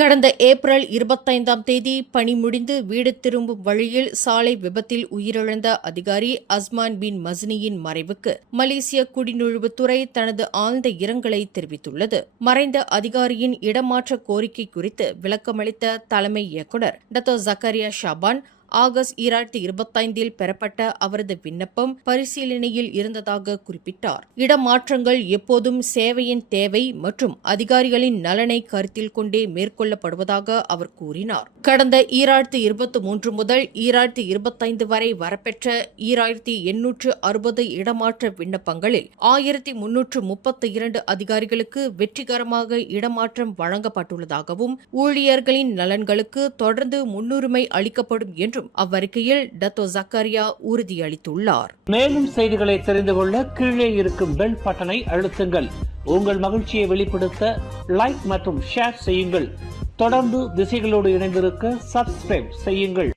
கடந்த ஏப்ரல் 25ஆம் தேதி பணி முடிந்து வீடு திரும்பும் வழியில் சாலை விபத்தில் உயிரிழந்த அதிகாரி அஸ்மான் பின் மஸ்னியின் மறைவுக்கு மலேசிய குடிநுழைவுத்துறை தனது ஆழ்ந்த இரங்கலை தெரிவித்துள்ளது. மறைந்த அதிகாரியின் இடமாற்ற கோரிக்கை குறித்து விளக்கமளித்த தலைமை இயக்குநர் டத்தோ ஜக்கரியா ஷாபான், ஆகஸ்ட் 2025 பெறப்பட்ட அவரது விண்ணப்பம் பரிசீலனையில் இருந்ததாக குறிப்பிட்டார். இடமாற்றங்கள் எப்போதும் சேவையின் தேவை மற்றும் அதிகாரிகளின் நலனை கருத்தில் கொண்டே மேற்கொள்ளப்படுவதாக அவர் கூறினார். கடந்த 2023 முதல் 2025 வரை வரப்பெற்ற 2860 இடமாற்ற விண்ணப்பங்களில் 1332 அதிகாரிகளுக்கு வெற்றிகரமாக இடமாற்றம் வழங்கப்பட்டுள்ளதாகவும் ஊழியர்களின் நலன்களுக்கு தொடர்ந்து முன்னுரிமை அளிக்கப்படும் என்றும் அவ்வறிக்கையில் டத்தோ ஜக்கரியா உறுதியளித்துள்ளார். மேலும் செய்திகளை தெரிந்து கொள்ள கீழே இருக்கும் பெல் பட்டனை அழுத்துங்கள். உங்கள் மகிழ்ச்சியை வெளிப்படுத்த லைக் மற்றும் ஷேர் செய்யுங்கள். தொடர்ந்து திசைகளோடு இணைந்திருக்க சப்ஸ்கிரைப் செய்யுங்கள்.